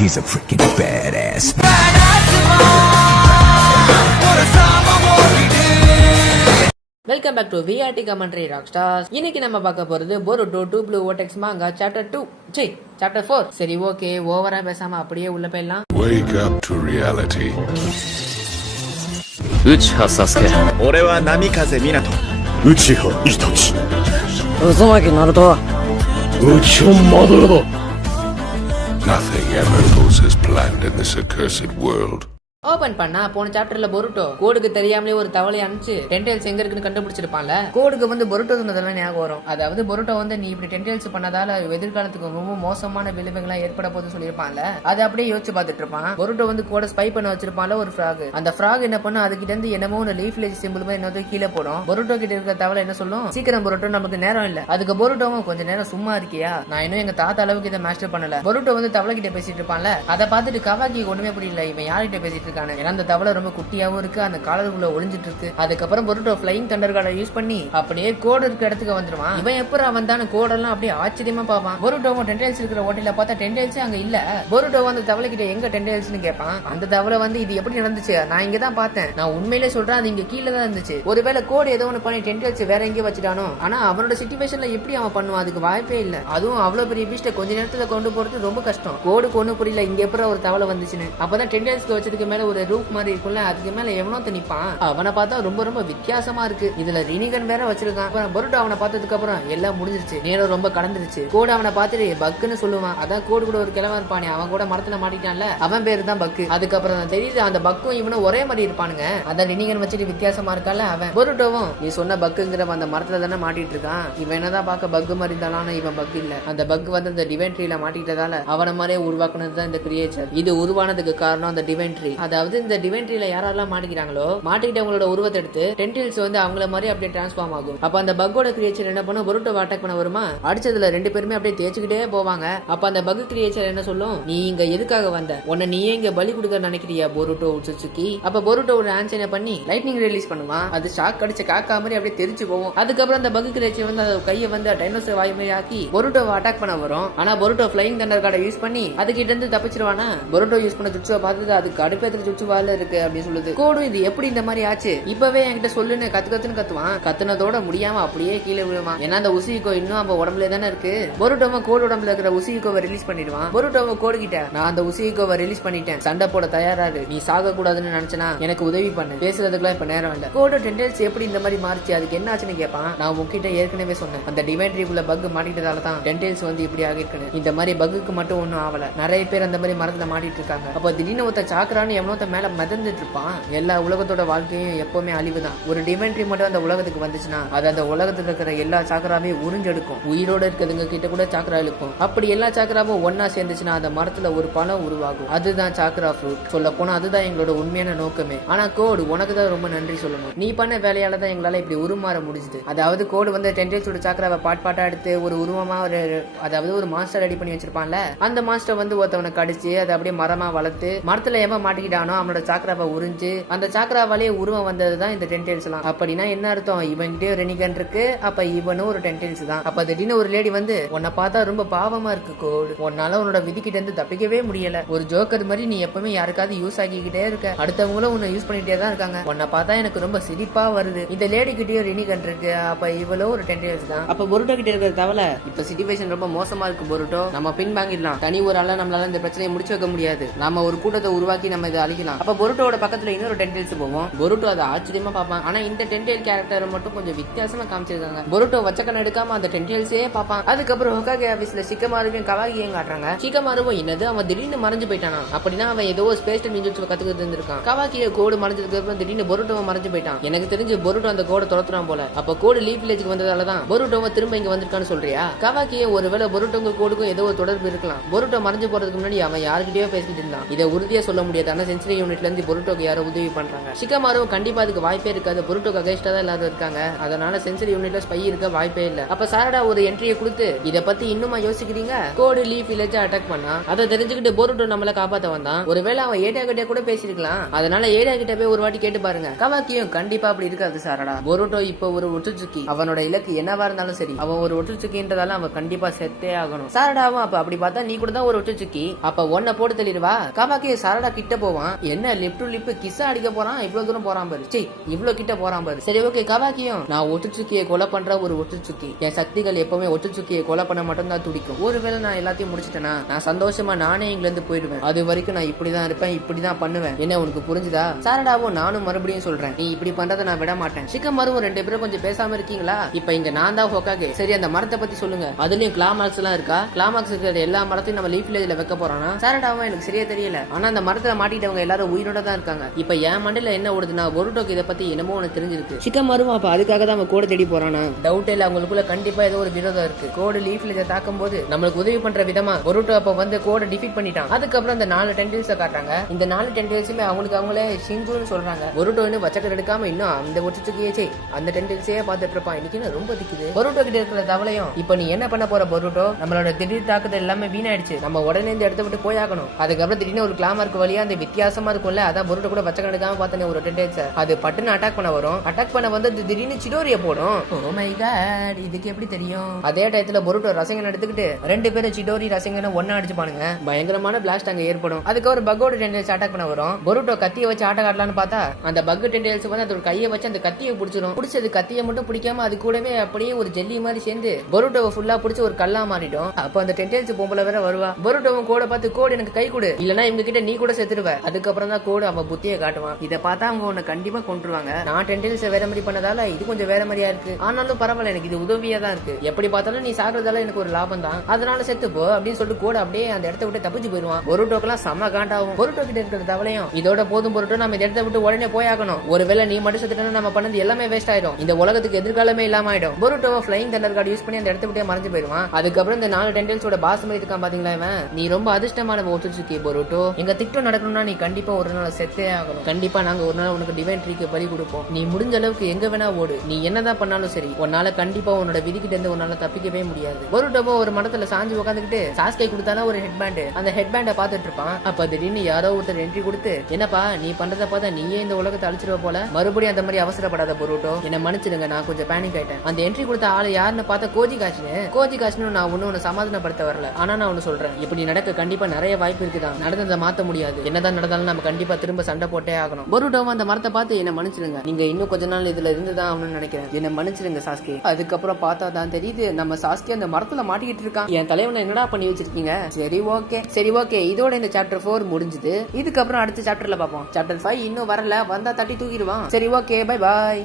He's a freaking badass. Welcome back to VRT commentary rockstars. இன்னைக்கு நம்ம பார்க்க போறது Boruto 2 blue vortex manga chapter 2 chapter 4. சரி, okay, ஓவரா பேசாம அப்படியே உள்ள போயிடலாம். Wake up to reality. Uchiha Sasuke. 俺は波風湊。内葉イタチ。渦巻ナルト。内葉マドラだ。 Nothing ever goes as planned in this accursed world. Open பண்ணா போன சாப்டர்ல பொருட்டோ கோடுக்கு தெரியாமலே ஒரு தவளை அனுப்பிச்சு டென்டெயில்ஸ் எங்க இருக்குன்னு கண்டுபிடிச்சிருப்பான்ல. கோடுக்கு வந்து பொருட்டோ சொன்னதெல்லாம் ஞாபகம் வரும். அதாவது பொருட்டோ வந்து நீ இப்படி டென்டெயில்ஸ் பண்ணதால எதிர்காலத்துக்கு ரொம்ப மோசமான விளைவுகளா ஏற்பட போது சொல்லியிருப்பான்ல. அதை அப்படியே யோசிச்சு பார்த்துட்டு இருப்பான். பொருட்டோ வந்து கோட ஸ்பை பண்ண வச்சிருப்பான்ல ஒரு ஃப்ராக். அந்த ஃப்ராக் என்ன பண்ணா அதுகிட்ட இருந்து என்னமோ ஒரு லீஃப் லேஜ் சிம்பிள் மாதிரி என்னது கீழே போடும். பொருட்டோ கிட்ட இருக்கிற தவளை என்ன சொல்லும், சீக்கிரம் பொருட்டோ, நமக்கு நேரம் இல்ல. அதுக்கு பொருட்டோவும் கொஞ்ச நேரம் சும்மா இருக்கியா, நான் இன்னும் எங்க தாத்தா அளவுக்கு இதை மாஸ்டர் பண்ணல. பொருட்டோ வந்து தவளை கிட்ட பேசிட்டு இருப்பான்ல. அதை பார்த்துட்டு கவாக்கி ஒண்ணுமே புரியல, இவன் யார்கிட்ட பேசிட்டு இருக்கானு. ஏன்னா அந்த தவளை ரொம்ப குட்டியாவும் இருக்கு, அந்த காலருக்குள்ள ஒளிஞ்சிட்டு இருக்கு. அதுக்கப்புறம் பொருட்டோ ஃபிளைங் தண்டர் கார்டை யூஸ் பண்ணி அப்படியே கோடு இருக்க இடத்துக்கு வந்துருவான். இவன் எப்பறம் வந்தானு கோடெல்லாம் அப்படியே ஆச்சரியமா பாப்பான். பொருட்டோவும் டென்டெயில்ஸ் இருக்கிற ஹோட்டல்ல பார்த்தா டென்டெயில்ஸே அங்க இல்ல. பொருட்டோ வந்து தவளை கிட்ட எங்க டென்டெயில்ஸ்னு கேட்பான். அந்த தவளை வந்து இது எப்படி நடந்துச்சு, நான் இங்க தான் பார்த்தேன், நான் உண்மையிலே சொல்றேன், அது இங்க கீழே தான் இருந்துச்சு. ஒருவேளை கோடு ஏதோ ஒன்று பண்ணி டென்டெயில்ஸ் வேற எங்கேயும் வச்சுட்டானோ. ஆனா அவனோட சிச்சுவேஷன்ல எப்படி அவன் பண்ணுவான், அதுக்கு வாய்ப்பே இல்ல. அதுவும் அவ்வளவு பெரிய பீஸ்ட கொஞ்ச நேரத்துல கொண்டு போறது ரொம்ப கஷ்டம். கோடுக்கு ஒண்ணு புரியல, இங்க எப்பறம் ஒரு தவளை வந்துச்சுன்னு. அப்பதான் டென்டெயில்ஸ்க்கு வச்சதுக்கு மேல ஒரு ரூப் மாதிரி இருக்கும்ல, அதுக்கு மேல எவனோ நிப்பான். அவனை பார்த்தா ரொம்ப ரொம்ப வித்தியாசமா இருக்கு. இதுல ரினிகன் வேற வச்சிருக்கான். பொருட்டோ அவனை பார்த்ததுக்கு அப்புறம் எல்லாம் முடிஞ்சிருச்சு, நேரம் ரொம்ப கடந்துருச்சு. கோடு அவனை பார்த்துட்டு பக்குன்னு சொல்லுவான். அதான் கோடு கூட ஒரு கிழவன் இருப்பானே, அவன் கூட மரத்துல மாட்டிட்டான்ல, அவன் பேரு தான் பக்கு. அதுக்கப்புறம் தான் தெரியுது அந்த பக்கும் இவனும் ஒரே மாதிரி இருப்பானுங்க. அதான் ரினிகன் வச்சுட்டு வித்தியாசமா இருக்கால அவன். பொருட்டோவும் நீ சொன்ன பக்குங்கிற அந்த மரத்துல தானே மாட்டிட்டு இருக்கான். இவன் என்னதான் பார்க்க பக்கு மாதிரி இருந்தாலும் இவன் பக்கு இல்ல. அந்த பக்கு வந்து அந்த டிவைன் ட்ரீல மாட்டிட்டதால அவனை மாதிரியே உருவாக்குனதுதான் இந்த கிரியேச்சர். இது உருவானதுக்கு காரணம் அந்த டிவைன் ட்ரீ. அதாவது இந்த டிவைன் ட்ரீல யாரெல்லாம் மாட்டிக்கிறாங்களோ, மாட்டிக்கிட்டவங்களோட உருவத்தை எடுத்து டென்டெயில்ஸ் வந்து அவங்கள மாதிரி அப்படியே டிரான்ஸ்ஃபார்ம் ஆகும். அப்ப அந்த பக்கோட கிரியேச்சர் என்ன பண்ணும், பொருட்டோ அட்டாக் பண்ண வருமா, அடிச்சதுல ரெண்டு பேருமே அப்படியே தேய்ச்சிக்கிட்டே போவாங்க. அப்ப அந்த பக் கிரியேச்சர் என்ன சொல்லும், நீ இங்க எதுக்காக வந்த, உன்னை நீயே இங்க பலி கொடுக்க நினைக்கிறியா பொருட்டோ சுசுகி. அப்ப பொருட்டோ ஒரு ஆன்சனை பண்ணி லைட்னிங் ரிலீஸ் பண்ணுவான். அது ஷாக் அடிச்ச காக்கா மாதிரி அப்படியே தெரிச்சு போகும். அதுக்கப்புறம் அந்த பக் கிரியேச்சர் வந்து அந்த கையை வந்து டைனோசர் வாய் மாதிரி ஆக்கி பொருட்டோவை அட்டாக் பண்ண வரும். ஆனா பொருட்டோ ஃபிளைங் தண்டர் கார்டை யூஸ் பண்ணி அதுகிட்ட இருந்து தப்பிச்சிருவானா. பொருட்டோ யூஸ் பண்ண சுச்சுவை பார்த்துட்டு அது கடுப்பேற்ற சுச்சுவால இருக்கு அப்படின்னு சொல்லுது. கோடும் இது எப்படி இந்த மாதிரி ஆச்சு, இப்பவே என்கிட்ட சொல்லுன்னு கத்துன்னு கத்துவான். கத்துனதோட முடியாம அப்படியே கீழே விழுவான். ஏன்னா அந்த உசிகோ இன்னும் அவன் உடம்புல தானே இருக்கு. பொருட்டோவை கோடு உடம்புல இருக்கிற உசிகோவை ரிலீஸ் பண்ணிடுவான். பொருட்டோவை கோடு கிட்ட, நான் அந்த உசிகோவை ரிலீஸ் பண்ணிட்டேன், சண்டை போட தயாராரு, நீ சாக கூடாதுன்னு நினைச்சனா எனக்கு உதவி பண்ணு, பேசுறதுக்குலாம் இப்ப நேரம் இல்ல. கோடு டென்டெயில்ஸ் எப்படி இந்த மாதிரி மாறிச்சு, அதுக்கு என்ன ஆச்சுன்னு கேட்பான். நான் உங்ககிட்ட ஏற்கனவே சொன்னேன், அந்த டிவைன் ட்ரீக்குள்ள பக் மாட்டிட்டதால தான் டென்டெயில்ஸ் வந்து இப்படி ஆகிருக்குன்னு. இந்த மாதிரி பக்குக்கு மட்டும் ஒன்னும் ஆகல, நிறைய பேர் அந்த மாதிரி மரத்துல மாட்டிட்டு இருக்காங்க. அப்ப திடீர்னு ஒருத்த சாக்கரான்னு எவனோத்த மேல மிதந்துட்டு இருப்பான். எல்லா உலகத்தோட வாழ்க்கையும் எப்பவுமே அழிவுதான். ஒரு டிமெண்ட்ரி மட்டும் அந்த உலகத்துக்கு வந்துச்சுன்னா அது அந்த உலகத்துல இருக்கிற எல்லா சாக்கராவே உறிஞ்செடுக்கும். உயிரோட இருக்கிறதுங்க கிட்ட கூட சாக்கரா இழுக்கும். அப்படி எல்லா சாக்கராவும் ஒன்னா சேர்ந்துச்சுன்னா அந்த மரத்துல ஒரு பழம் உருவாகும். அதுதான் சாக்கரா ஃப்ரூட். சொல்ல போனா அதுதான் எங்களோட உண்மையான நோக்கமே. ஆனா கோடு உனக்கு தான் ரொம்ப நன்றி சொல்லணும், நீ பண்ண வேலையால தான் எங்களால இப்படி உருமாற முடிஞ்சுது. அதாவது கோடு வந்து டென்டெயில்ஸோட சாக்கராவை பாட்டா எடுத்து ஒரு உருவமா அதாவது ஒரு மாஸ்டர் ரெடி பண்ணி வச்சிருப்பான்ல. அந்த மாஸ்டர் வந்து ஒருத்தவனை கடிச்சு அதை அப்படியே மரமா வளர்த்து மரத்துல எவன் மாட்டிக்கிட்டானோ அவனோட சாக்கராவை உறிஞ்சு அந்த சாக்கராவாலேயே உருவம் வந்ததுதான் இந்த டென்டெயில்ஸ் எல்லாம். அப்படின்னா என்ன அர்த்தம், இவன்கிட்டே ஒரு ரெனிகன் இருக்கு, அப்ப இவனும் ஒரு டென்டெயில்ஸ் தான். அப்ப திடீர்னு ஒரு லேடி வந்து, உன்னை பார்த்தா ரொம்ப பாவமா இருக்கு கோடு, உன்னால உன்னோட விதி கிட்ட இருந்து தப்பிக்கவே முடியல, ஒரு ஜோக்கர் மாதிரி நீ எப்பவுமே யாருக்காவது யூஸ் ஆகிக்கிட்டே இருக்க, அடுத்தவங்களும் உன்னை யூஸ் பண்ணிட்டே தான் இருக்காங்க, உன்னை பார்த்தா எனக்கு ரொம்ப சிரிப்பா வருது. இந்த லேடி கிட்டயும் ரெனிகன் இருக்கு, அப்ப இவளும் ஒரு டென்டெயில்ஸ் தான். அப்ப பொருட்டோ கிட்ட இருக்கிற தவளை, இப்ப சிச்சுவேஷன் ரொம்ப மோசமா இருக்கு பொருட்டோ, நம்ம பின் வாங்கிடலாம், தனி ஒரு ஆளா நம்மளால இந்த பிரச்சனையை முடிச்சு வைக்க முடியாது, நாம ஒரு கூட்டத்தை உருவாக்கி நம்ம இதை அழிக்கலாம். அப்ப பொருட்டோட பக்கத்துல இன்னொரு டென்டெயில்ஸ் போவோம். பொருட்டோ அதை ஆச்சரியமா பார்ப்பான். ஆனா இந்த டென்டெயில் கேரக்டர் மட்டும் கொஞ்சம் வித்தியாசமா காமிச்சிருக்காங்க. பொருட்டோ வச்சக்கண்ண எடுக்காம அந்த டென்டெயில்ஸே பார்ப்பான். அதுக்கப்புறம் ஹோகாகே ஆபீஸ்ல ஷிகமாருவையும் கவாகியையும் காட்டுறாங்க. ஷிகமாருவும் என்னது அவன் திடீர்னு மறைஞ்சு போயிட்டானா, அப்படின்னா அவன் ஏதோ ஸ்பேஸ் நிஞ்சுட்சு கத்துக்கிட்டு இருந்திருக்கான். கவாகிய கோடு மறைஞ்சதுக்கு அப்புறம் திடீர்னு பொருட்டோவை மறைஞ்சு போயிட்டான். எனக்கு தெரிஞ்சு பொருட்டோ அந்த கோடை துரத்துறான் போல. அப்ப கோடு லீஃப் வில்லேஜுக்கு வந்ததாலதான் பொருட்டோவை திரும்ப இங்க வந்திருக்கான்னு சொல்றியா. கவாகிய ஒருவேளை பொருட்டோங்க கோடுக்கும் ஏதோ ஒரு தொடர்பு இருக்கலாம். பொருட்டோ மறைஞ்சு போறதுக்கு முன்னாடி அவன் யாருக்கிட்டயோ பேசிட்டு இருந்தான். இதை உறுதியா சொல்ல முடியாது, ஆனா சென்சரி யூனிட்ல இருந்து பொருட்டோக்கு யாரோ உதவி பண்றாங்க. ஷிகமாரு கண்டிப்பா அதுக்கு வாய்ப்பே இருக்காது. பொருட்டோக்கு அகைன்ஸ்டா தான் எல்லாரும் இருக்காங்க. அதனால சென்சரி யூனிட்ல ஸ்பை இருக்க வாய்ப்பே இல்ல. அப்ப சாரடா ஒரு என்ட்ரியை கொடுத்து இத பத்தி இன்னுமா யோசிக்கிறீங்க, கோடு லீஃப் வில்லேஜ் அட்டாக் பண்ணா அதை தெரிஞ்சுக்கிட்டு பொருட்டோ நம்மள காப்பாத்த வந்தான். ஒருவேளை அவன் ஏடா கிட்ட கூட பேசிருக்கலாம். அதனால ஏடா கிட்ட போய் ஒரு வாட்டி கேட்டு பாருங்க. கவாக்கியும் கண்டிப்பா அப்படி இருக்காது சாரடா. பொருட்டோ இப்ப ஒரு ஒட்டுச்சுக்கி. அவனோட இலக்கு என்னவா இருந்தாலும் சரி, அவன் ஒரு ஒட்டுச்சுக்கின்றதால அவன் கண்டிப்பா செத்தே ஆகணும். சாரடாவும் அப்ப அப்படி பார்த்தா நீ கூட தான் ஒரு ஒட்டுச்சுக்கி. அப்ப ஒன்ன போட்டு தெளிவா. கவாக்கி சாரடா கிட்ட போவான். என்ன லிப் டு லிப் கிஸ்ஸா அடிக்க போறான். இவ்வளவு தூரம் போறான் பாரு. சீ, இவ்வளவு கிட்ட போறான் பாரு. சரி ஓகே, கவாக்கியும் நான் ஒட்டுச்சுக்கியை கொலை பண்ற ஒரு ஒட்டுச்சுக்கி. என் சக்திகள் எப்பவுமே ஒட்டுச்சுக்கியை கொலை பண்ண மட்டும் தான் துடிக்கும். ஒருவேளை நான் எல்லாத்தையும் முடிச்சிட்டேன்னா நான் சந்தோஷமா நானே இங்க இருந்து போயிடுவேன். அது வரைக்கும் நான் இப்படிதான் இருப்பேன், இப்படிதான் பண்ணுவேன். என்ன உனக்கு புரிஞ்சுதா? சாரடாவும் நானும் மறுபடியும் சொல்றேன், நீ இப்படி பண்றதை நான் விட மாட்டேன். ஷிகமாரும் ரெண்டு பேரும் கொஞ்சம் பேசாம இருக்கீங்களா? இப்ப இங்க நான் தான் ஹோக்காகே. சரி, அந்த மரத்தை பத்தி சொல்லுங்க. அதுலயும் கிளாமாக்ஸ் எல்லாம் இருக்கா? கிளாமாக்ஸ் இருக்கிற எல்லா மரத்தையும் நம்ம லீஃப் வில்லேஜ்ல வைக்க போறோம்னா? சாரடாவும் எனக்கு சரியா தெரியல. ஆனா அந்த மரத்துல மாட்டிட்டவங்க எல்லாரும் உயிரோட தான் இருக்காங்க. இப்ப என் மண்டையில என்ன ஓடுதுன்னா, பொருட்டோக்கு இதை பத்தி என்னமோ உனக்கு தெரிஞ்சிருக்கு. ஷிகமாரும் அப்ப அதுக்காக தான் அவன் கோடு தேடி போறானா? டவுட் இல்ல, அவங்களுக்குள்ள கண்டிப்பா ஏதோ ஒரு விரோதம் இருக்கு. கோடு லீஃப் வில்லேஜை தாக்கும் போது நம்மளுக்கு உதவி பண்ற விதமா பொருட்டோ அப்ப வந்து கோடை டிஃபீட் பண்ணிட்டான். அதுக்கப்புறம் அந்த 4 டென்டெயில்ஸை காட்டுறாங்க. இந்த 4 டென்டெயில்ஸுமே அவங்களே ஷின்ஜுன்னு சொல்றாங்க. பொருட்டோ இன்னும் வச்சக்கர் எடுக்காம இன்னும் அந்த ஒட்டுச்சுக்கியே அந்த டென்டெயில்ஸையே பார்த்துட்டு இருப்பான். இன்னைக்கு ரொம்ப திக்குது. பொருட்டோ கிட்ட இருக்கிற தவளையும் இப்ப நீ என்ன பண்ண போற பொருட்டோ? நம்மளோட திடீர் தாக்குதல் எல்லாமே வீணாயிடுச்சு. நம்ம உடனே இந்த இடத்த விட்டு போயாகணும். அதுக்கப்புறம் திடீர்னு ஒரு கிளாமருக்கு வழியா அந்த வித்தியாசமா இருக்கும்ல, அதான் பொருட்டோ கூட வச்சக்கர் எடுக்காம பார்த்தனே ஒரு டென்டெயில்ஸ். அது பட்டுன்னு அட்டாக் பண்ண வரும். அட்டாக் பண்ண வந்து திடீர்னு சிடோரிய போடும். ஓ மை காட், இதுக்கு எப்படி தெரியும்? அதே டயத்துல பொருட்டோ ரசங்கன் எடுத்துக்கிட்டு 2 பேரும் சிடோரி ரசங்கன் ஒன்னா அடிச்சுப்பானுங்க. பயங்கரமான பிளாஸ்ட் அங்க ஏற்படும். அதுக்கப்புறம் பக்கோட டென்டெயில்ஸ் அட்டாக் பண்ண வரும். பொருட்டோ கத்தியை வச்சு ஆட்ட காட்டலான்னு பார்த்தா அந்த பக் டென்டெயில்ஸ் வந்து அதோட கையை வச்சு அந்த கத்தியை பிடிச்சிடும். பிடிச்சது கத்தியை மட்டும் பிடிக்காம அது கூடவே அப்படியே ஒரு ஜெல்லி மாதிரி சேர்ந்து பொருட்டோவை ஃபுல்லா பிடிச்சி ஒரு கல்லா மாறிடும். அப்ப அந்த டென்டெயில்ஸ் பொம்பளை வேற வருவா. பொருட்டோவும் கோட பார்த்து, கோடு எனக்கு கை கொடு, இல்லனா இவங்க கிட்ட நீ கூட செத்துருவ. அதுக்கப்புறம் தான் கோடு அவன் புத்தியை காட்டுவான். இதை பார்த்தா அவங்க உன்னை கண்டிப்பா கொண்டுருவாங்க. நான் டென்டெயில்ஸ் வேற மாதிரி பண்ணதால இது கொஞ்சம் வேற மாதிரியா இருக்கு. ஆனாலும் பரவாயில்ல, எனக்கு இது உதவியா தான் இருக்கு. எப்படி பார்த்தாலும் நீ சாகுறதால எனக்கு ஒரு லாபம் தான். அதனால செத்து போ அப்படின்னு சொல்லிட்டு கூட அப்படியே அந்த இடத்த விட்டு தப்பிச்சு போயிடுவான். பொருட்டோக்கெல்லாம் செம்ம காண்டாகும். பொருட்டோ கிட்ட இருக்கிற தவளையும் இதோட போதும் பொருட்டோ, நம்ம இந்த இடத்த விட்டு உடனே போயாகணும். ஒருவேளை நீ மட்டும் செத்துட்டா நம்ம பண்ணது எல்லாமே வேஸ்ட் ஆயிடும். இந்த உலகத்துக்கு எதிர்காலமே இல்லாம ஆயிடும். பொருட்டோவை ஃப்ளைங் தண்டர் கார்டு யூஸ் பண்ணி அந்த இடத்த விட்டே மறைஞ்சு போயிடுவான். அதுக்கப்புறம் இந்த 4 டென்டெயில்ஸோட பாஸ் மாதிரி இருக்கான் பாத்தீங்களா இவன். நீ ரொம்ப அதிர்ஷ்டமான ஒத்துச்சுக்கி பொருட்டோ. எங்க திட்டம் நடக்கணும்னா நீ கண்டிப்பா ஒரு நாள் செத்தே ஆகணும். கண்டிப்பா நாங்க ஒரு நாள் உனக்கு டிவைன் ட்ரீக்கு பலி கொடுப்போம். நீ முடிஞ்ச அளவுக்கு எங்க வேணா ஓடு. நீ என்னதான் பண்ணாலும் சரி, உன்னால கண்டிப்பா உன்னோட விதிக்கிட்ட இருந்து உன்னால தப்பிக்கவே முடியாது. பொருட்டோவோ ஒரு மடத்துல சாஞ்சி உட்காந்துக்கிட்டு சாஸ்கை கொடுத்தாலும் ஒரு ஹெட் பேண்ட், அந்த ஹெட் பேண்டை பாத்துட்டு இருப்பான். அப்ப திடீர்னு யாரோ ஒருத்தர் என்ட்ரி கொடுத்து, என்னப்பா நீ பண்றத பார்த்தா நீயே இந்த உலகத்தை அழிச்சிருவ போல, மறுபடியும் அந்த மாதிரி அவசரப்படாத பொருட்டோ, என்ன மன்னிச்சிடுங்க, நான் கொஞ்சம் பேனிக் ஆயிட்டேன். அந்த என்ட்ரி கொடுத்த ஆளு யாருன்னு பார்த்தா கோஜி காஷ்னு. நான் ஒன்னு சமாதானப்படுத்த வரல. ஆனா நான் ஒன்னு சொல்றேன், இப்படி நடக்க கண்டிப்பா நிறைய வாய்ப்பு இருக்குதான். நடந்ததை மாத்த முடியாது. என்னதான் நடந்தாலும் நம்ம கண்டிப்பா திரும்ப சண்டை போட்டே ஆகணும். பொருட்டோவும் அந்த மரத்தை பார்த்து, என்ன மன்னிச்சிடுங்க, நீங்க இன்னும் கொஞ்ச நாள் இதுல இருந்துதான் ஆகணும்னு நினைக்கிறேன், என்ன மன்னிச்சிடுங்க சாஸ்கே. அதுக்கப்புறம் பார்த்தா தான் தெரியுது நம்ம சாஸ்கே அந்த மரத்துல மாட்டிக்கிட்டு இருக்கான். என் தலைவனை என்னடா பண்ணி வச்சிருக்கீங்க? சரி ஓகே, இதோட இந்த சாப்டர் 4 முடிஞ்சது. இதுக்கப்புறம் அடுத்த சாப்டர்ல பார்ப்போம். சாப்டர் 5 இன்னும் வரல, வந்தா தட்டி தூக்கிடுவான். சரி ஓகே, பை பாய்.